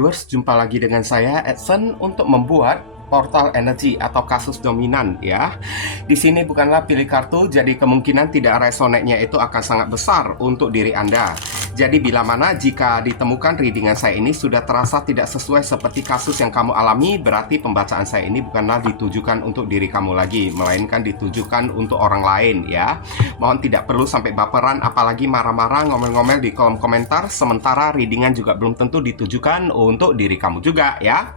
Viewers, jumpa lagi dengan saya Edson untuk membuat portal energi atau kasus dominan ya. Di sini bukanlah pilih kartu, jadi kemungkinan tidak resonate-nya itu akan sangat besar untuk diri Anda. Jadi bila mana jika ditemukan readingan saya ini sudah terasa tidak sesuai seperti kasus yang kamu alami, berarti pembacaan saya ini bukanlah ditujukan untuk diri kamu lagi, melainkan ditujukan untuk orang lain ya. Mohon tidak perlu sampai baperan, apalagi marah-marah, ngomel-ngomel di kolom komentar, sementara readingan juga belum tentu ditujukan untuk diri kamu juga ya.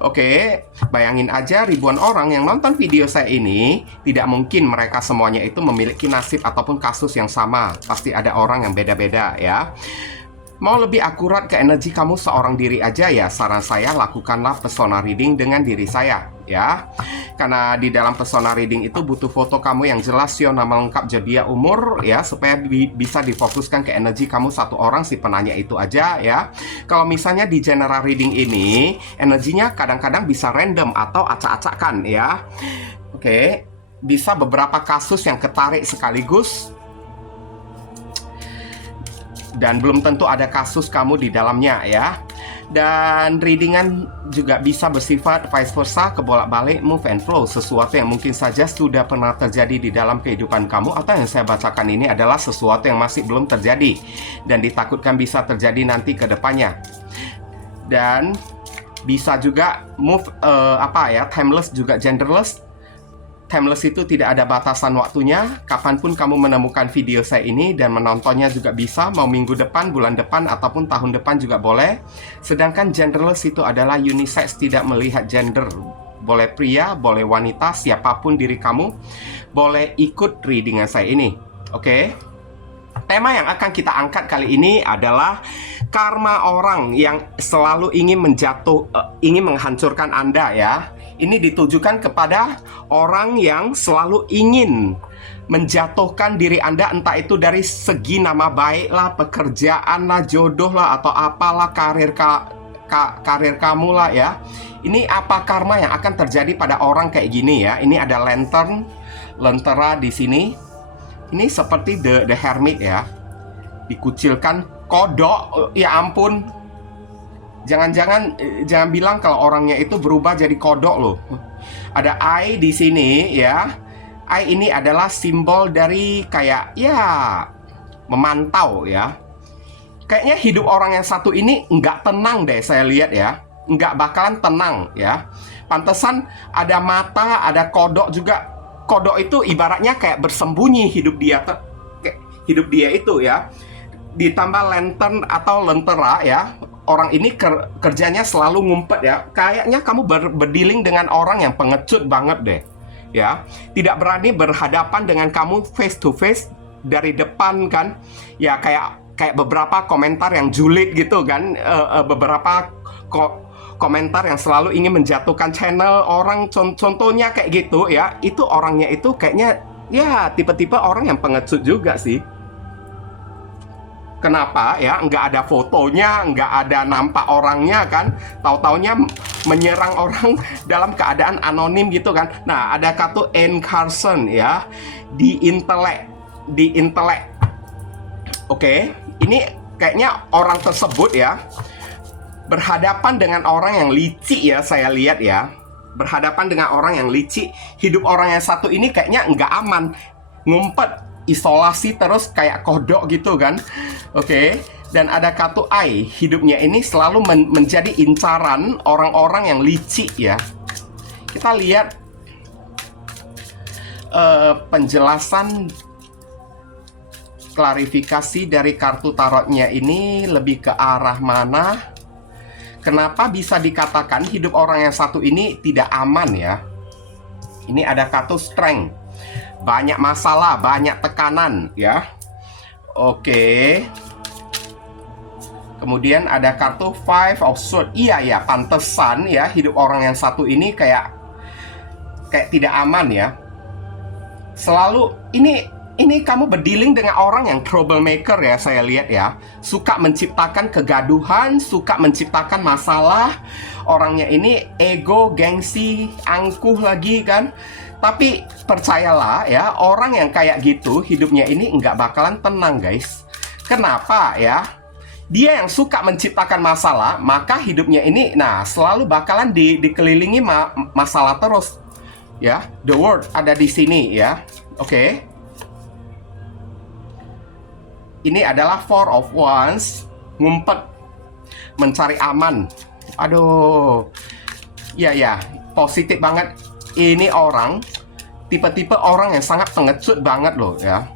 Oke, bayangin aja ribuan orang yang nonton video saya ini, tidak mungkin mereka semuanya itu memiliki nasib ataupun kasus yang sama. Pasti ada orang yang beda-beda ya. Mau lebih akurat ke energi kamu seorang diri aja ya, saran saya lakukanlah persona reading dengan diri saya ya. Karena di dalam persona reading itu butuh foto kamu yang jelas, nama lengkap, zodiak, umur ya, supaya bisa difokuskan ke energi kamu satu orang si penanya itu aja ya. Kalau misalnya di general reading ini energinya kadang-kadang bisa random atau acak-acakan ya. Oke, bisa beberapa kasus yang ketarik sekaligus, dan belum tentu ada kasus kamu di dalamnya ya. Dan readingan juga bisa bersifat vice versa, kebolak-balik, move and flow, sesuatu yang mungkin saja sudah pernah terjadi di dalam kehidupan kamu, atau yang saya bacakan ini adalah sesuatu yang masih belum terjadi dan ditakutkan bisa terjadi nanti ke depannya. Dan bisa juga move timeless, juga genderless. Timeless itu tidak ada batasan waktunya, kapanpun kamu menemukan video saya ini dan menontonnya juga bisa, mau minggu depan, bulan depan, ataupun tahun depan juga boleh. Sedangkan genderless itu adalah unisex, tidak melihat gender. Boleh pria, boleh wanita, siapapun diri kamu, boleh ikut readingan saya ini. Oke? Tema yang akan kita angkat kali ini adalah karma orang yang selalu ingin menghancurkan Anda ya. Ini ditujukan kepada orang yang selalu ingin menjatuhkan diri Anda, entah itu dari segi nama baik lah, pekerjaan lah, jodoh lah, atau apalah, karir kamu lah ya. Ini apa karma yang akan terjadi pada orang kayak gini ya. Ini ada lentera di sini. Ini seperti the hermit ya. Dikucilkan, kodok, ya ampun. Jangan bilang kalau orangnya itu berubah jadi kodok loh. Ada eye di sini ya. Eye ini adalah simbol dari kayak ya memantau ya. Kayaknya hidup orang yang satu ini nggak tenang deh, saya lihat ya. Nggak bakalan tenang ya. Pantesan ada mata, ada kodok juga. Kodok itu ibaratnya kayak bersembunyi hidup dia itu ya. Ditambah lantern atau lentera ya. Orang ini kerjanya selalu ngumpet ya. Kayaknya kamu berdealing dengan orang yang pengecut banget deh ya. Tidak berani berhadapan dengan kamu face to face dari depan kan. Ya kayak beberapa komentar yang julid gitu kan. Beberapa komentar yang selalu ingin menjatuhkan channel orang, contohnya kayak gitu ya. Itu orangnya itu kayaknya ya tipe-tipe orang yang pengecut juga sih. Kenapa ya? Nggak ada fotonya, nggak ada nampak orangnya kan? Tahu-taunya menyerang orang dalam keadaan anonim gitu kan? Nah, ada kartu Carson ya, di intelek. Oke, ini kayaknya orang tersebut ya berhadapan dengan orang yang licik ya, saya lihat ya. Berhadapan dengan orang yang licik. Hidup orang yang satu ini kayaknya nggak aman. Ngumpet, isolasi terus kayak kodok gitu kan. Oke. Dan ada kartu eye. Hidupnya ini selalu menjadi incaran orang-orang yang licik ya. Kita lihat penjelasan klarifikasi dari kartu tarotnya ini lebih ke arah mana. Kenapa bisa dikatakan hidup orang yang satu ini tidak aman ya? Ini ada kartu strength. Banyak masalah, banyak tekanan ya. Oke. Kemudian ada kartu Five of Swords. Iya ya, pantesan ya hidup orang yang satu ini kayak tidak aman ya. Selalu ini kamu berdealing dengan orang yang troublemaker ya, saya lihat ya. Suka menciptakan kegaduhan, suka menciptakan masalah. Orangnya ini ego, gengsi, angkuh lagi kan. Tapi percayalah ya, orang yang kayak gitu hidupnya ini nggak bakalan tenang guys. Kenapa ya? Dia yang suka menciptakan masalah, maka hidupnya ini, nah, selalu bakalan dikelilingi masalah terus. Ya, the word ada di sini ya. Oke. Ini adalah Four of Wands, ngumpet, mencari aman. Aduh. Ya, positif banget. Ini orang tipe-tipe orang yang sangat pengecut banget loh ya.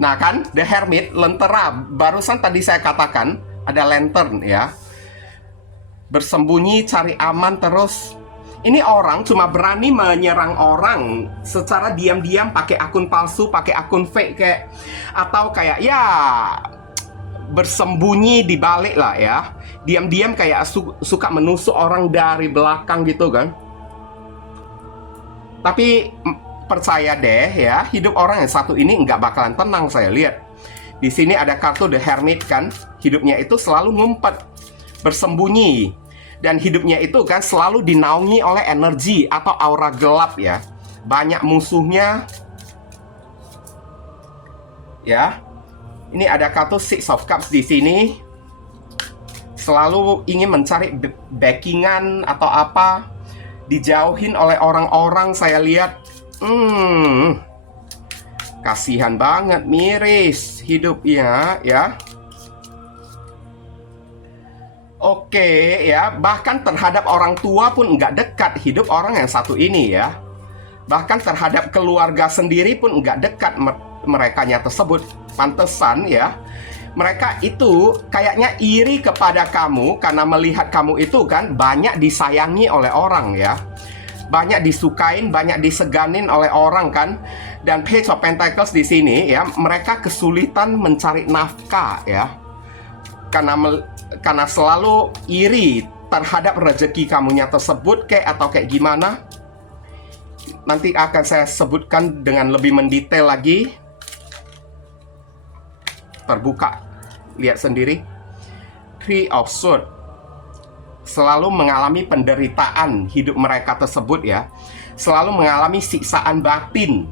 Nah kan, The Hermit, lentera. Barusan tadi saya katakan ada lantern ya. Bersembunyi, cari aman terus. Ini orang cuma berani menyerang orang secara diam-diam pakai akun palsu, pakai akun fake kayak, atau kayak ya bersembunyi di balik lah ya. Diam-diam kayak suka menusuk orang dari belakang gitu kan. Tapi percaya deh ya, hidup orang yang satu ini nggak bakalan tenang. Saya lihat di sini ada kartu The Hermit kan, hidupnya itu selalu ngumpet, bersembunyi, dan hidupnya itu kan selalu dinaungi oleh energi atau aura gelap ya. Banyak musuhnya ya. Ini ada kartu Six of Cups di sini, selalu ingin mencari backingan atau apa, dijauhin oleh orang-orang. Saya lihat kasihan banget, miris hidupnya ya. Oke ya, bahkan terhadap orang tua pun nggak dekat hidup orang yang satu ini ya. Bahkan terhadap keluarga sendiri pun nggak dekat merekanya tersebut. Pantesan ya, mereka itu kayaknya iri kepada kamu karena melihat kamu itu kan banyak disayangi oleh orang ya. Banyak disukain, banyak diseganin oleh orang kan. Dan Page of Pentacles di sini ya, mereka kesulitan mencari nafkah ya. Karena selalu iri terhadap rezeki kamunya tersebut kayak atau kayak gimana. Nanti akan saya sebutkan dengan lebih mendetail lagi. Terbuka, lihat sendiri. Three of Swords, selalu mengalami penderitaan hidup mereka tersebut ya. Selalu mengalami siksaan batin.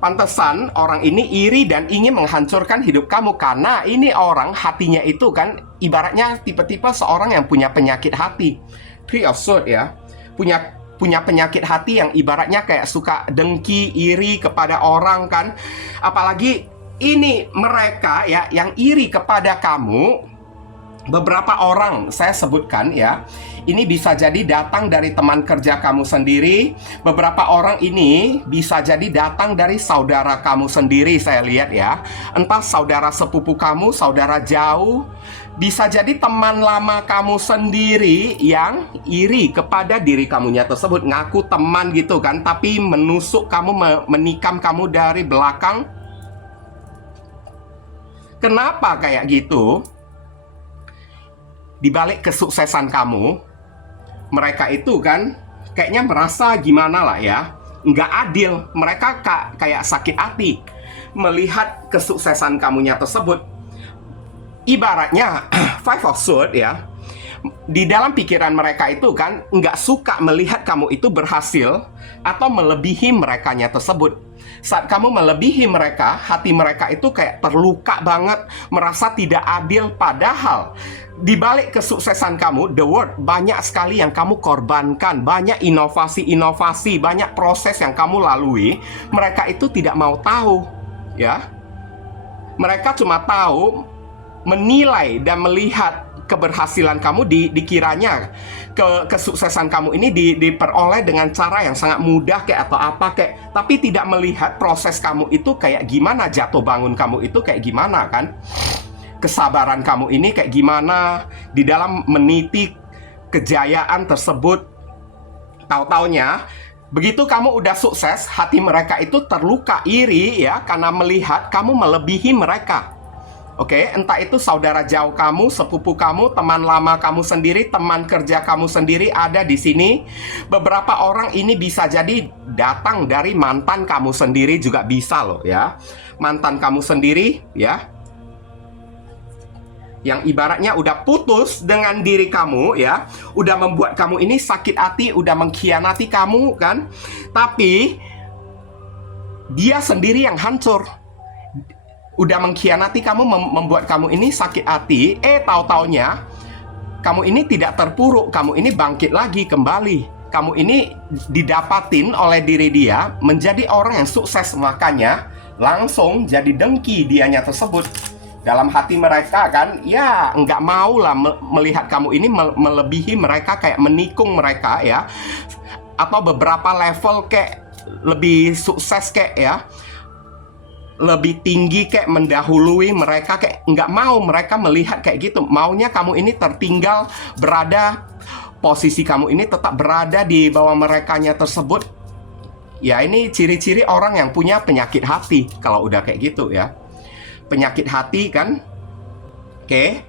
Pantesan orang ini iri dan ingin menghancurkan hidup kamu. Karena ini orang hatinya itu kan ibaratnya tipe-tipe seorang yang punya penyakit hati. Three of Swords ya, punya penyakit hati yang ibaratnya kayak suka dengki, iri kepada orang kan. Apalagi ini mereka ya yang iri kepada kamu. Beberapa orang saya sebutkan ya, ini bisa jadi datang dari teman kerja kamu sendiri. Beberapa orang ini bisa jadi datang dari saudara kamu sendiri. Saya lihat ya, entah saudara sepupu kamu, saudara jauh, bisa jadi teman lama kamu sendiri yang iri kepada diri kamunya tersebut. Ngaku teman gitu kan, tapi menusuk kamu, menikam kamu dari belakang. Kenapa kayak gitu? Di balik kesuksesan kamu, mereka itu kan kayaknya merasa gimana lah ya, nggak adil. Mereka kayak sakit hati melihat kesuksesan kamunya tersebut. Ibaratnya Five of Swords ya, di dalam pikiran mereka itu kan nggak suka melihat kamu itu berhasil atau melebihi merekanya tersebut. Saat kamu melebihi mereka, hati mereka itu kayak terluka banget, merasa tidak adil. Padahal di balik kesuksesan kamu, the world, banyak sekali yang kamu korbankan, banyak inovasi-inovasi, banyak proses yang kamu lalui. Mereka itu tidak mau tahu ya. Mereka cuma tahu menilai dan melihat keberhasilan kamu, dikiranya kesuksesan kamu ini diperoleh dengan cara yang sangat mudah kayak atau apa kayak, tapi tidak melihat proses kamu itu kayak gimana, jatuh bangun kamu itu kayak gimana kan, kesabaran kamu ini kayak gimana di dalam meniti kejayaan tersebut. Tahu-taunya begitu kamu udah sukses, hati mereka itu terluka, iri ya, karena melihat kamu melebihi mereka. Oke, entah itu saudara jauh kamu, sepupu kamu, teman lama kamu sendiri, teman kerja kamu sendiri ada di sini. Beberapa orang ini bisa jadi datang dari mantan kamu sendiri juga bisa loh ya. Mantan kamu sendiri ya, yang ibaratnya udah putus dengan diri kamu ya, udah membuat kamu ini sakit hati, udah mengkhianati kamu kan. Tapi dia sendiri yang hancur. udah mengkhianati kamu, membuat kamu ini sakit hati, tahu-taunya kamu ini tidak terpuruk, kamu ini bangkit lagi kembali. Kamu ini didapatin oleh diri dia menjadi orang yang sukses, makanya langsung jadi dengki dianya tersebut. Dalam hati mereka kan, ya nggak mau lah melihat kamu ini melebihi mereka, kayak menikung mereka ya, atau beberapa level kayak lebih sukses kayak ya, lebih tinggi kayak mendahului mereka, kayak nggak mau mereka melihat kayak gitu. Maunya kamu ini tertinggal, berada posisi kamu ini tetap berada di bawah merekanya tersebut. Ya, ini ciri-ciri orang yang punya penyakit hati kalau udah kayak gitu ya. Penyakit hati kan. Oke.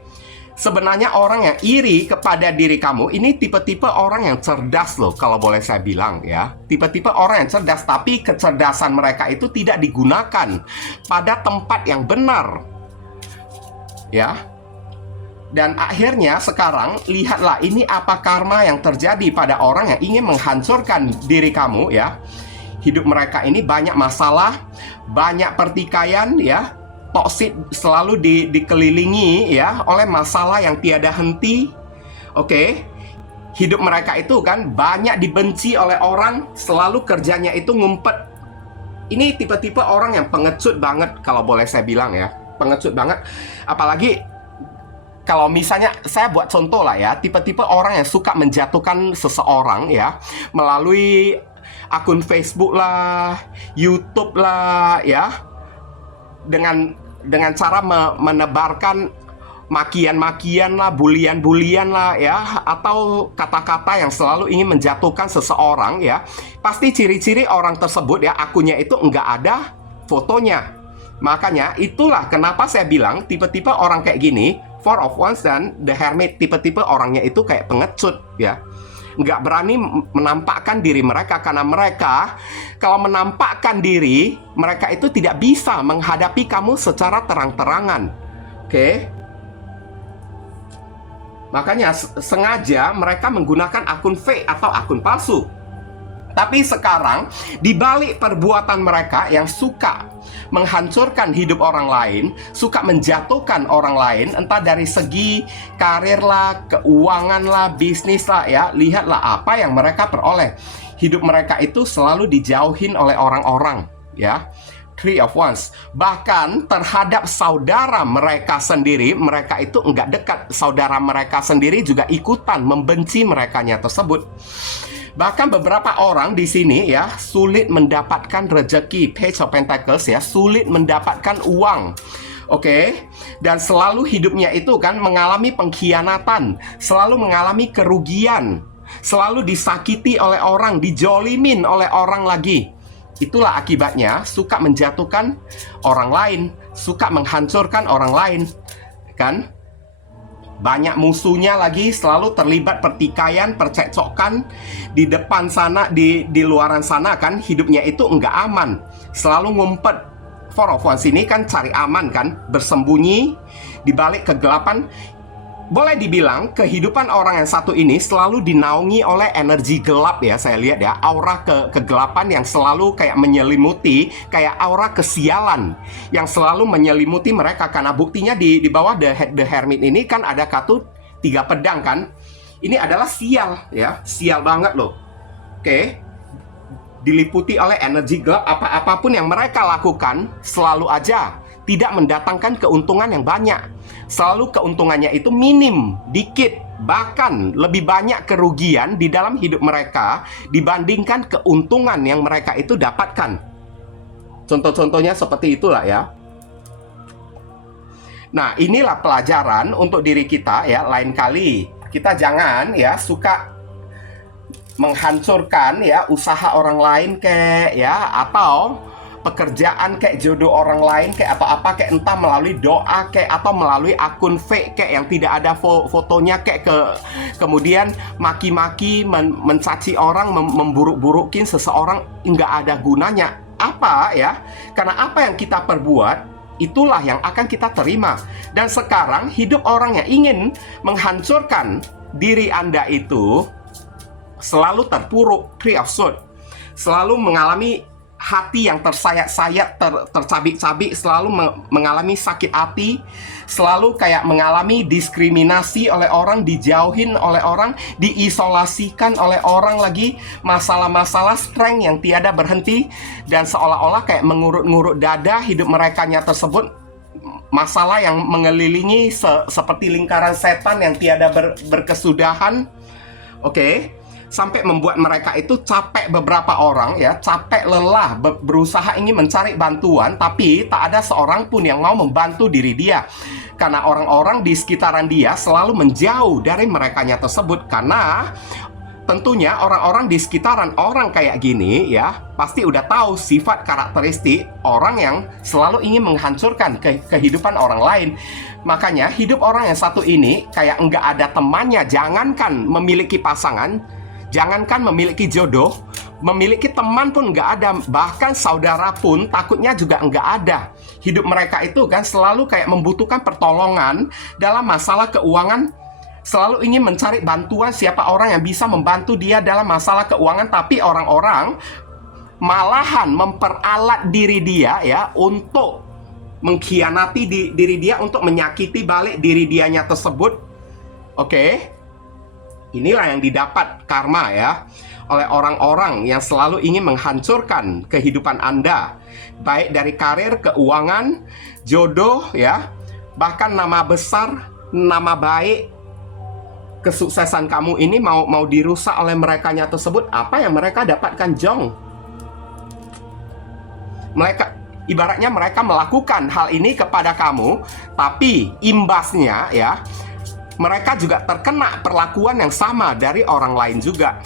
Sebenarnya orang yang iri kepada diri kamu ini tipe-tipe orang yang cerdas loh, kalau boleh saya bilang ya. Tipe-tipe orang yang cerdas, tapi kecerdasan mereka itu tidak digunakan pada tempat yang benar. Ya. Dan akhirnya sekarang lihatlah ini apa karma yang terjadi pada orang yang ingin menghancurkan diri kamu ya. Hidup mereka ini banyak masalah, banyak pertikaian ya. Toksik, selalu dikelilingi ya oleh masalah yang tiada henti. Oke. Hidup mereka itu kan banyak dibenci oleh orang, selalu kerjanya itu ngumpet. Ini tipe-tipe orang yang pengecut banget kalau boleh saya bilang ya. Pengecut banget. Apalagi kalau misalnya saya buat contoh lah ya, tipe-tipe orang yang suka menjatuhkan seseorang ya melalui akun Facebook lah, YouTube lah ya, dengan cara menebarkan makian-makian lah, bulian-bulian lah ya, atau kata-kata yang selalu ingin menjatuhkan seseorang ya. Pasti ciri-ciri orang tersebut ya, akunnya itu nggak ada fotonya. Makanya itulah kenapa saya bilang tipe-tipe orang kayak gini, Four of Wands dan The Hermit, tipe-tipe orangnya itu kayak pengecut ya. Nggak berani menampakkan diri mereka, karena mereka kalau menampakkan diri, mereka itu tidak bisa menghadapi kamu secara terang-terangan. Oke? Makanya sengaja mereka menggunakan akun fake atau akun palsu. Tapi sekarang, di balik perbuatan mereka yang suka menghancurkan hidup orang lain, suka menjatuhkan orang lain, entah dari segi karir lah, keuangan lah, bisnis lah ya, lihatlah apa yang mereka peroleh. Hidup mereka itu selalu dijauhin oleh orang-orang ya. Three of Wands. Bahkan terhadap saudara mereka sendiri, mereka itu enggak dekat. Saudara mereka sendiri juga ikutan membenci merekanya tersebut. Bahkan beberapa orang di sini ya sulit mendapatkan rezeki, Page of Pentacles ya, sulit mendapatkan uang. Oke, dan selalu hidupnya itu kan mengalami pengkhianatan, selalu mengalami kerugian, selalu disakiti oleh orang, dijolimin oleh orang lagi. Itulah akibatnya suka menjatuhkan orang lain, suka menghancurkan orang lain, kan? Banyak musuhnya lagi, selalu terlibat pertikaian, percekcokan di depan sana, di luaran sana kan, hidupnya itu enggak aman, selalu ngumpet. Four of Wands ini kan cari aman kan, bersembunyi di balik kegelapan. Boleh dibilang kehidupan orang yang satu ini selalu dinaungi oleh energi gelap ya, saya lihat ya, aura kegelapan yang selalu kayak menyelimuti, kayak aura kesialan yang selalu menyelimuti mereka. Karena buktinya di bawah The Hermit ini kan ada kartu 3 pedang kan. Ini adalah sial ya, sial banget loh. Oke. Diliputi oleh energi gelap, apapun yang mereka lakukan selalu aja tidak mendatangkan keuntungan yang banyak. Selalu keuntungannya itu minim, dikit, bahkan lebih banyak kerugian di dalam hidup mereka dibandingkan keuntungan yang mereka itu dapatkan. Contoh-contohnya seperti itulah ya. Nah, inilah pelajaran untuk diri kita ya. Lain kali kita jangan ya suka menghancurkan ya usaha orang lain kayak ya, atau pekerjaan kayak jodoh orang lain kayak atau apa, kayak entah melalui doa kayak atau melalui akun fake kayak yang tidak ada fotonya, kayak kemudian maki-maki, mencaci orang, memburuk-burukin seseorang, nggak ada gunanya. Apa ya? Karena apa yang kita perbuat itulah yang akan kita terima. Dan sekarang hidup orang yang ingin menghancurkan diri Anda itu selalu terpuruk, Three of Swords, selalu mengalami hati yang tersayat-sayat, tercabik-cabik, selalu mengalami sakit hati, selalu kayak mengalami diskriminasi oleh orang, dijauhin oleh orang, diisolasikan oleh orang lagi, masalah-masalah strength yang tiada berhenti, dan seolah-olah kayak mengurut-ngurut dada hidup merekanya tersebut. Masalah yang mengelilingi seperti lingkaran setan yang tiada berkesudahan. Oke. Sampai membuat mereka itu capek, beberapa orang ya, capek, lelah, berusaha ingin mencari bantuan, tapi tak ada seorang pun yang mau membantu diri dia. Karena orang-orang di sekitaran dia selalu menjauh dari merekanya tersebut. Karena tentunya orang-orang di sekitaran orang kayak gini ya, pasti udah tahu sifat karakteristik orang yang selalu ingin menghancurkan kehidupan orang lain. Makanya hidup orang yang satu ini kayak nggak ada temannya. Jangankan memiliki pasangan, jangankan memiliki jodoh, memiliki teman pun nggak ada. Bahkan saudara pun takutnya juga nggak ada. Hidup mereka itu kan selalu kayak membutuhkan pertolongan dalam masalah keuangan. Selalu ingin mencari bantuan siapa orang yang bisa membantu dia dalam masalah keuangan. Tapi orang-orang malahan memperalat diri dia ya untuk mengkhianati diri dia, untuk menyakiti balik diri dianya tersebut. Oke. Inilah yang didapat karma ya oleh orang-orang yang selalu ingin menghancurkan kehidupan Anda, baik dari karir, keuangan, jodoh ya, bahkan nama besar, nama baik, kesuksesan kamu ini mau dirusak oleh merekanya tersebut. Apa yang mereka dapatkan, Jong? Ibaratnya mereka melakukan hal ini kepada kamu, tapi imbasnya ya, mereka juga terkena perlakuan yang sama dari orang lain juga.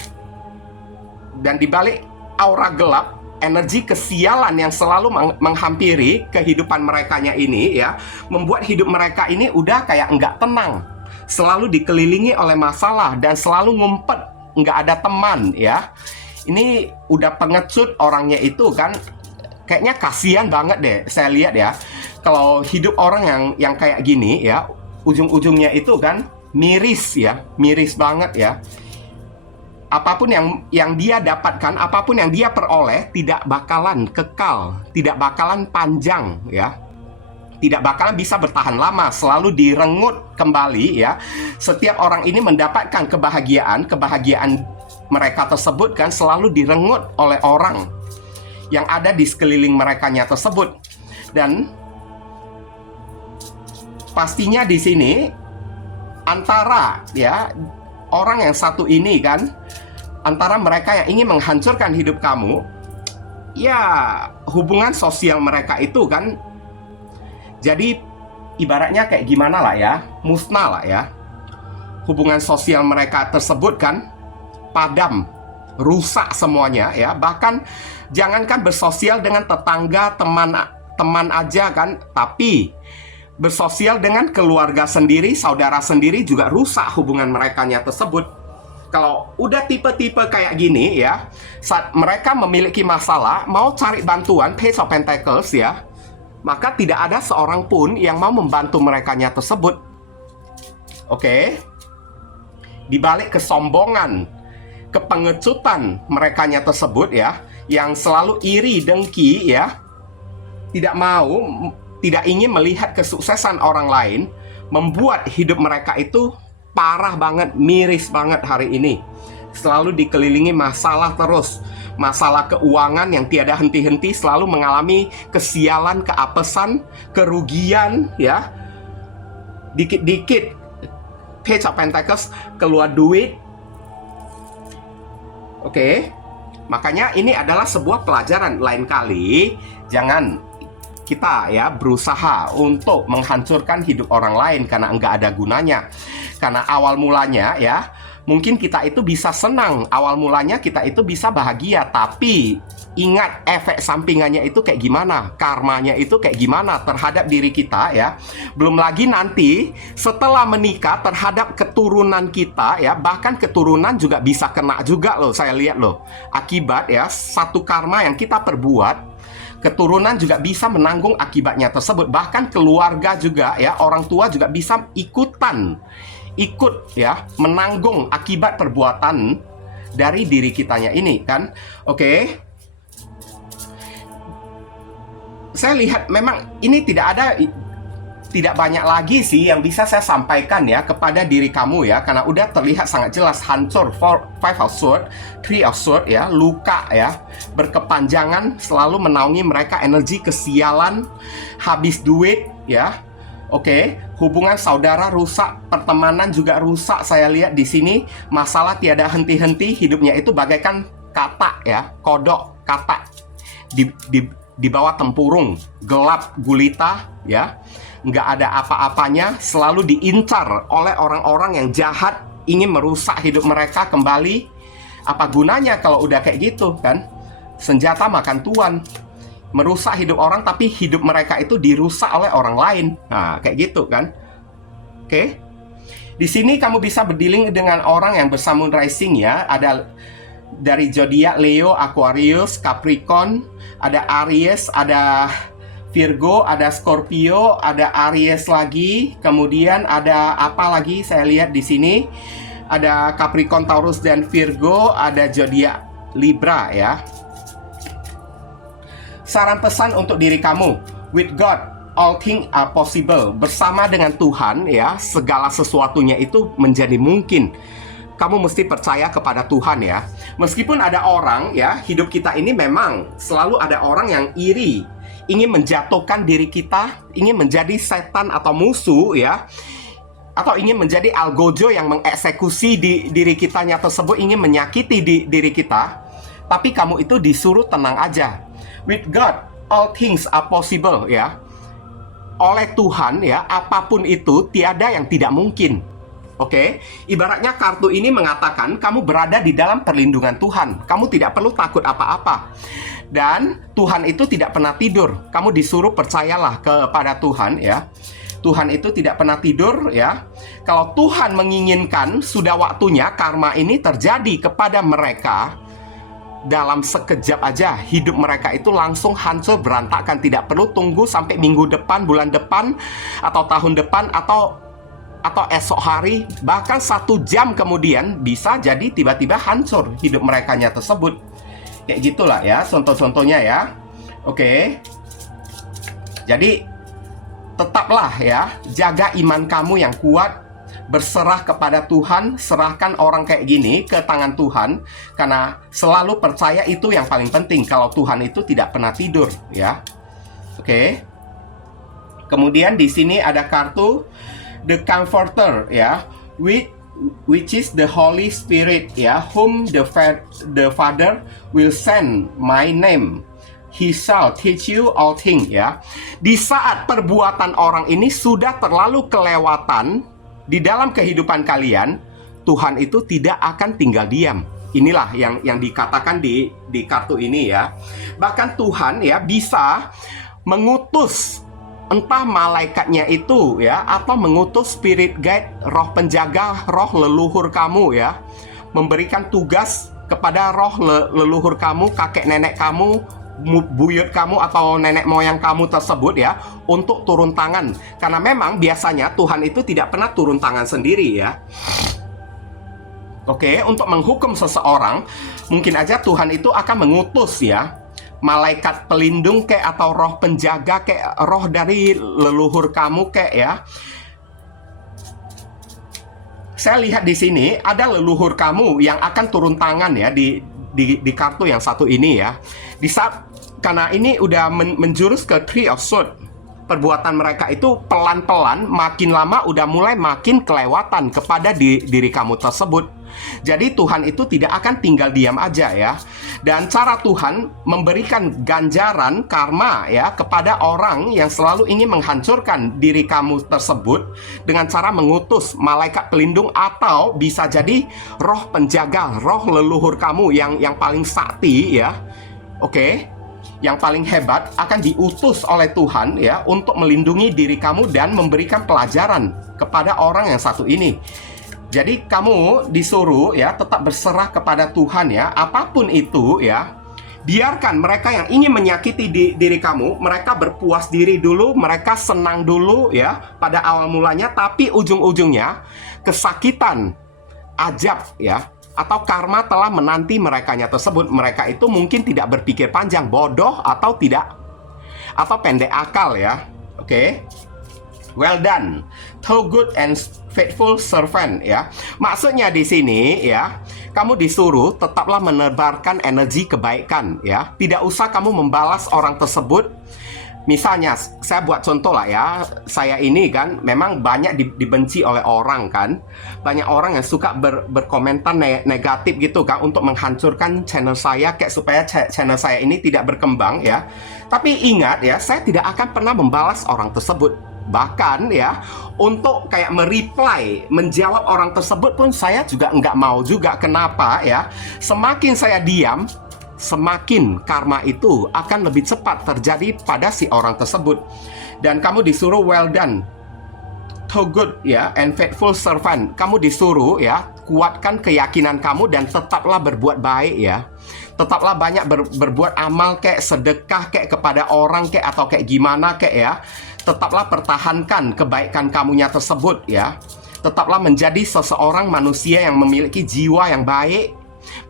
Dan dibalik aura gelap, energi kesialan yang selalu menghampiri kehidupan merekanya ini ya, membuat hidup mereka ini udah kayak nggak tenang, selalu dikelilingi oleh masalah dan selalu ngumpet, nggak ada teman ya. Ini udah pengecut orangnya itu kan. Kayaknya kasihan banget deh saya lihat ya, kalau hidup orang yang kayak gini ya, ujung-ujungnya itu kan miris ya, miris banget ya. Apapun yang dia dapatkan, apapun yang dia peroleh, tidak bakalan kekal, tidak bakalan panjang ya, tidak bakalan bisa bertahan lama, selalu direnggut kembali ya. Setiap orang ini mendapatkan kebahagiaan mereka tersebut kan selalu direnggut oleh orang yang ada di sekeliling merekanya tersebut. Dan pastinya di sini antara ya orang yang satu ini kan, antara mereka yang ingin menghancurkan hidup kamu, ya hubungan sosial mereka itu kan jadi ibaratnya kayak gimana lah ya, musnah lah ya. Hubungan sosial mereka tersebut kan padam, rusak semuanya ya. Bahkan jangankan bersosial dengan tetangga, teman aja kan, tapi bersosial dengan keluarga sendiri, saudara sendiri juga rusak hubungan merekanya tersebut. Kalau udah tipe-tipe kayak gini ya, saat mereka memiliki masalah, mau cari bantuan, Page of Pentacles ya, maka tidak ada seorang pun yang mau membantu merekanya tersebut. Oke. Di balik kesombongan, kepengecutan merekanya tersebut ya, yang selalu iri, dengki ya, tidak ingin melihat kesuksesan orang lain, membuat hidup mereka itu parah banget, miris banget hari ini. Selalu dikelilingi masalah terus, masalah keuangan yang tiada henti-henti, selalu mengalami kesialan, keapesan, kerugian ya. Dikit-dikit Page of Pentacles keluar duit. Oke. Makanya ini adalah sebuah pelajaran. Lain kali jangan kita ya berusaha untuk menghancurkan hidup orang lain karena enggak ada gunanya. Karena awal mulanya ya, mungkin kita itu bisa senang, awal mulanya kita itu bisa bahagia, tapi ingat efek sampingannya itu kayak gimana, karmanya itu kayak gimana terhadap diri kita ya. Belum lagi nanti setelah menikah terhadap keturunan kita ya, bahkan keturunan juga bisa kena juga loh, saya lihat loh. Akibat ya satu karma yang kita perbuat, keturunan juga bisa menanggung akibatnya tersebut. Bahkan keluarga juga ya, orang tua juga bisa ikut ya menanggung akibat perbuatan dari diri kitanya ini kan. Oke. saya lihat memang ini tidak banyak lagi sih yang bisa saya sampaikan ya kepada diri kamu ya, karena udah terlihat sangat jelas hancur. Five of Swords, Three of Swords ya, luka ya, berkepanjangan, selalu menaungi mereka energi kesialan, habis duit ya. Oke, hubungan saudara rusak, pertemanan juga rusak. Saya lihat di sini masalah tiada henti-henti, hidupnya itu bagaikan katak ya, kodok katak di bawah tempurung, gelap gulita ya, nggak ada apa-apanya, selalu diincar oleh orang-orang yang jahat, ingin merusak hidup mereka kembali. Apa gunanya kalau udah kayak gitu kan? Senjata makan tuan, merusak hidup orang, tapi hidup mereka itu dirusak oleh orang lain. Nah, kayak gitu kan? Oke. Di sini kamu bisa berdealing dengan orang yang bersamun rising ya. Ada dari zodiak Leo, Aquarius, Capricorn, ada Aries, ada Virgo, ada Scorpio, ada Aries lagi. Kemudian ada apa lagi? Saya lihat di sini ada Capricorn, Taurus dan Virgo, ada zodiak Libra ya. Saran pesan untuk diri kamu, with God all things are possible. Bersama dengan Tuhan ya, segala sesuatunya itu menjadi mungkin. Kamu mesti percaya kepada Tuhan ya. Meskipun ada orang ya, hidup kita ini memang selalu ada orang yang iri, ingin menjatuhkan diri kita, ingin menjadi setan atau musuh ya, atau ingin menjadi algojo yang mengeksekusi di diri kitanya tersebut, ingin menyakiti diri kita. Tapi kamu itu disuruh tenang aja. With God, all things are possible ya. Oleh Tuhan ya, apapun itu tiada yang tidak mungkin. Oke, ibaratnya kartu ini mengatakan kamu berada di dalam perlindungan Tuhan. Kamu tidak perlu takut apa-apa. Dan Tuhan itu tidak pernah tidur. Kamu disuruh percayalah kepada Tuhan ya. Tuhan itu tidak pernah tidur ya. Kalau Tuhan menginginkan, sudah waktunya karma ini terjadi kepada mereka. Dalam sekejap aja hidup mereka itu langsung hancur berantakan. Tidak perlu tunggu sampai minggu depan, bulan depan, atau tahun depan, atau esok hari. Bahkan 1 jam kemudian bisa jadi tiba-tiba hancur hidup mereka tersebut. Kayak gitulah ya contoh-contohnya ya. Oke. Jadi tetaplah ya, jaga iman kamu yang kuat, berserah kepada Tuhan, serahkan orang kayak gini ke tangan Tuhan, karena selalu percaya itu yang paling penting. Kalau Tuhan itu tidak pernah tidur ya. Oke. Kemudian di sini ada kartu The Comforter ya, which is the Holy Spirit ya, whom the Father will send my name. He shall teach you all things ya. Di saat perbuatan orang ini sudah terlalu kelewatan di dalam kehidupan kalian, Tuhan itu tidak akan tinggal diam. Inilah yang dikatakan di kartu ini ya. Bahkan Tuhan ya bisa mengutus entah malaikatnya itu ya, atau mengutus spirit guide, roh penjaga, roh leluhur kamu ya, memberikan tugas kepada roh leluhur kamu, kakek nenek kamu, buyut kamu atau nenek moyang kamu tersebut ya, untuk turun tangan. Karena memang biasanya Tuhan itu tidak pernah turun tangan sendiri ya. Oke, untuk menghukum seseorang, mungkin aja Tuhan itu akan mengutus ya, malaikat pelindung kayak, atau roh penjaga kayak, roh dari leluhur kamu kayak ya. Saya lihat di sini ada leluhur kamu yang akan turun tangan ya di kartu yang satu ini ya. Di saat, karena ini udah menjurus ke Three of Swords, perbuatan mereka itu pelan-pelan, makin lama udah mulai makin kelewatan kepada diri kamu tersebut. Jadi Tuhan itu tidak akan tinggal diam aja ya. Dan cara Tuhan memberikan ganjaran karma ya kepada orang yang selalu ingin menghancurkan diri kamu tersebut, dengan cara mengutus malaikat pelindung, atau bisa jadi roh penjaga, roh leluhur kamu yang paling sakti ya. Oke, yang paling hebat akan diutus oleh Tuhan ya, untuk melindungi diri kamu dan memberikan pelajaran kepada orang yang satu ini. Jadi kamu disuruh ya tetap berserah kepada Tuhan ya, apapun itu ya. Biarkan mereka yang ingin menyakiti diri kamu, mereka berpuas diri dulu, mereka senang dulu ya pada awal mulanya, tapi ujung-ujungnya kesakitan, ajab ya, atau karma telah menanti mereka tersebut. Mereka itu mungkin tidak berpikir panjang, bodoh, atau tidak, apa pendek akal ya. Oke. Well done, thou good and faithful servant ya. Maksudnya di sini ya, kamu disuruh tetaplah menebarkan energi kebaikan ya. Tidak usah kamu membalas orang tersebut. Misalnya, saya buat contoh lah ya. Saya ini kan memang banyak dibenci oleh orang kan. Banyak orang yang suka berkomentar negatif gitu kan, untuk menghancurkan channel saya kayak supaya channel saya ini tidak berkembang ya. Tapi ingat ya, saya tidak akan pernah membalas orang tersebut. Bahkan ya, untuk kayak mereply, menjawab orang tersebut pun saya juga nggak mau juga. Kenapa ya? Semakin saya diam, semakin karma itu akan lebih cepat terjadi pada si orang tersebut. Dan kamu disuruh well done, thou good ya, and faithful servant. Kamu disuruh ya, kuatkan keyakinan kamu dan tetaplah berbuat baik ya. Tetaplah banyak berbuat amal, kayak sedekah kayak kepada orang kayak, atau kayak gimana kayak ya. Tetaplah pertahankan kebaikan kamunya tersebut ya. Tetaplah menjadi seseorang manusia yang memiliki jiwa yang baik,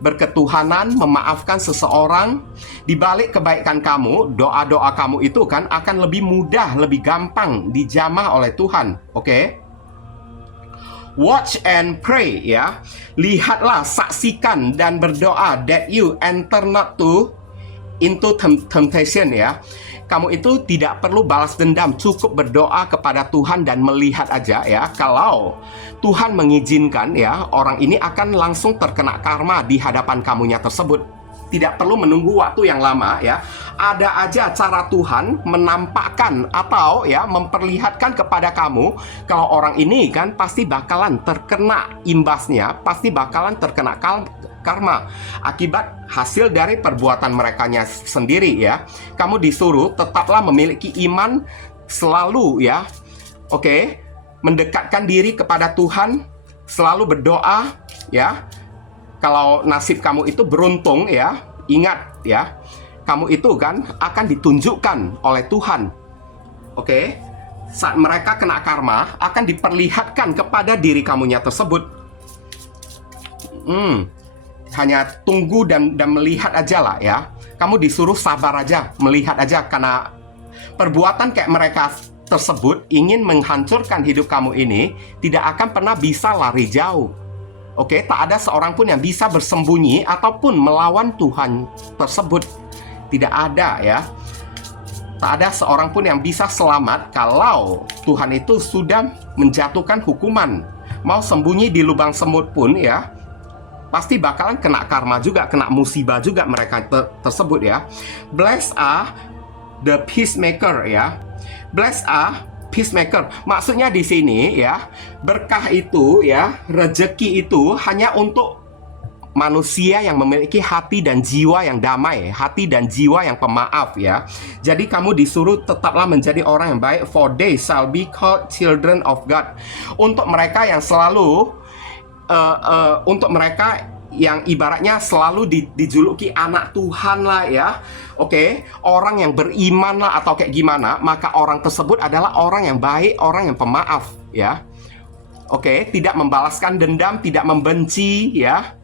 berketuhanan, memaafkan seseorang. Di balik kebaikan kamu, doa-doa kamu itu kan akan lebih mudah, lebih gampang dijamah oleh Tuhan. Oke? Watch and pray ya. Lihatlah, saksikan dan berdoa that you enter not into temptation ya. Kamu itu tidak perlu balas dendam, cukup berdoa kepada Tuhan dan melihat aja ya. Kalau Tuhan mengizinkan ya, orang ini akan langsung terkena karma di hadapan kamunya tersebut. Tidak perlu menunggu waktu yang lama ya. Ada aja cara Tuhan menampakkan atau ya memperlihatkan kepada kamu kalau orang ini kan pasti bakalan terkena imbasnya, pasti bakalan terkena karma akibat hasil dari perbuatan merekanya sendiri ya. Kamu disuruh tetaplah memiliki iman selalu ya. Oke, mendekatkan diri kepada Tuhan, selalu berdoa ya. Kalau nasib kamu itu beruntung ya, ingat ya, kamu itu kan akan ditunjukkan oleh Tuhan. Oke, saat mereka kena karma akan diperlihatkan kepada diri kamunya tersebut. Hanya tunggu dan melihat aja lah ya. Kamu disuruh sabar aja, melihat aja, karena perbuatan kayak mereka tersebut ingin menghancurkan hidup kamu ini tidak akan pernah bisa lari jauh. Oke, tak ada seorang pun yang bisa bersembunyi ataupun melawan Tuhan tersebut. Tidak ada ya. Tak ada seorang pun yang bisa selamat kalau Tuhan itu sudah menjatuhkan hukuman. Mau sembunyi di lubang semut pun ya, pasti bakalan kena karma juga, kena musibah juga mereka tersebut ya. Blessed are the peacemaker ya. Blessed are peacemaker. Maksudnya di sini ya, berkah itu ya, rezeki itu hanya untuk manusia yang memiliki hati dan jiwa yang damai, hati dan jiwa yang pemaaf ya. Jadi kamu disuruh tetaplah menjadi orang yang baik, for they shall be called children of God. Untuk mereka yang selalu untuk mereka yang ibaratnya selalu dijuluki anak Tuhan lah ya. Oke, orang yang beriman lah atau kayak gimana, maka orang tersebut adalah orang yang baik, orang yang pemaaf ya. Oke, tidak membalaskan dendam, tidak membenci ya.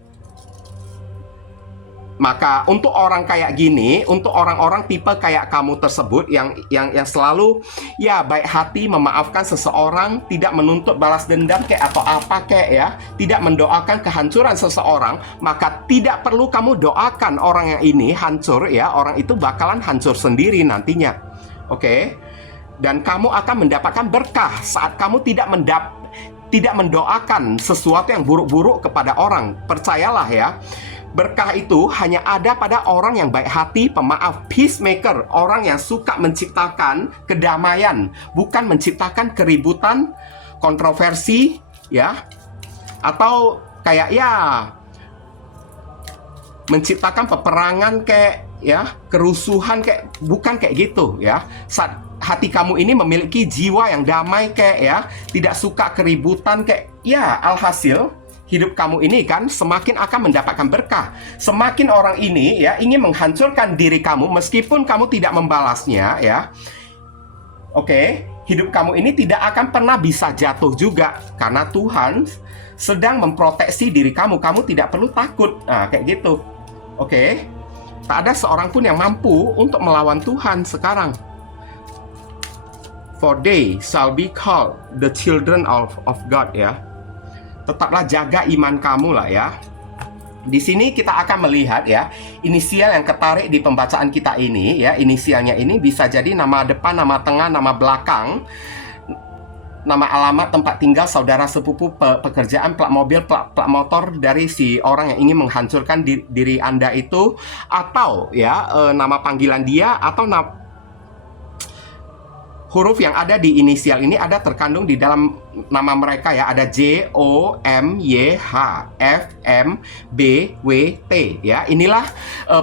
Maka untuk orang kayak gini, untuk orang-orang tipe kayak kamu tersebut yang selalu ya baik hati, memaafkan seseorang, tidak menuntut balas dendam kayak atau apa kayak ya, tidak mendoakan kehancuran seseorang, maka tidak perlu kamu doakan orang yang ini hancur ya. Orang itu bakalan hancur sendiri nantinya. Oke? Dan kamu akan mendapatkan berkah saat kamu tidak mendoakan sesuatu yang buruk-buruk kepada orang. Percayalah ya, berkah itu hanya ada pada orang yang baik hati, pemaaf, peacemaker, orang yang suka menciptakan kedamaian, bukan menciptakan keributan, kontroversi, ya, atau kayak ya menciptakan peperangan kayak ya, kerusuhan kayak, bukan kayak gitu ya. Saat hati kamu ini memiliki jiwa yang damai kayak ya, tidak suka keributan kayak ya, alhasil hidup kamu ini kan semakin akan mendapatkan berkah. Semakin orang ini ya ingin menghancurkan diri kamu meskipun kamu tidak membalasnya ya. Oke, hidup kamu ini tidak akan pernah bisa jatuh juga karena Tuhan sedang memproteksi diri kamu. Kamu tidak perlu takut. Nah, kayak gitu. Oke. Tak ada seorang pun yang mampu untuk melawan Tuhan sekarang. For they shall be called the children of God ya. Tetaplah jaga iman kamu lah ya. Di sini kita akan melihat ya, inisial yang ketarik di pembacaan kita ini ya, inisialnya ini bisa jadi nama depan, nama tengah, nama belakang, nama alamat tempat tinggal, saudara sepupu, pekerjaan, plat mobil, plat motor dari si orang yang ingin menghancurkan diri Anda itu, atau ya nama panggilan dia, atau huruf yang ada di inisial ini ada terkandung di dalam nama mereka ya, ada J, O, M, Y, H, F, M, B, W, T ya. Inilah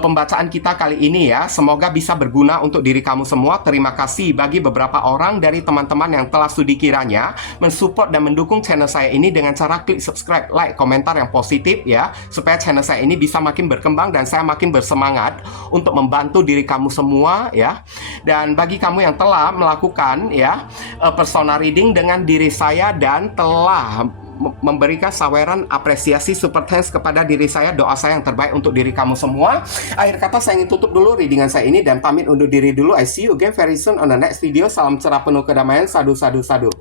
pembacaan kita kali ini ya. Semoga bisa berguna untuk diri kamu semua. Terima kasih bagi beberapa orang dari teman-teman yang telah studi kiranya mensupport dan mendukung channel saya ini dengan cara klik subscribe, like, komentar yang positif ya, supaya channel saya ini bisa makin berkembang dan saya makin bersemangat untuk membantu diri kamu semua ya. Dan bagi kamu yang telah melakukan ya personal reading dengan diri saya dan telah memberikan saweran apresiasi super thanks kepada diri saya, doa saya yang terbaik untuk diri kamu semua. Akhir kata saya ingin tutup dulu readingan saya ini dan pamit undur diri dulu. I see you again very soon on the next video. Salam cerah penuh kedamaian. Sadu, sadu, sadu.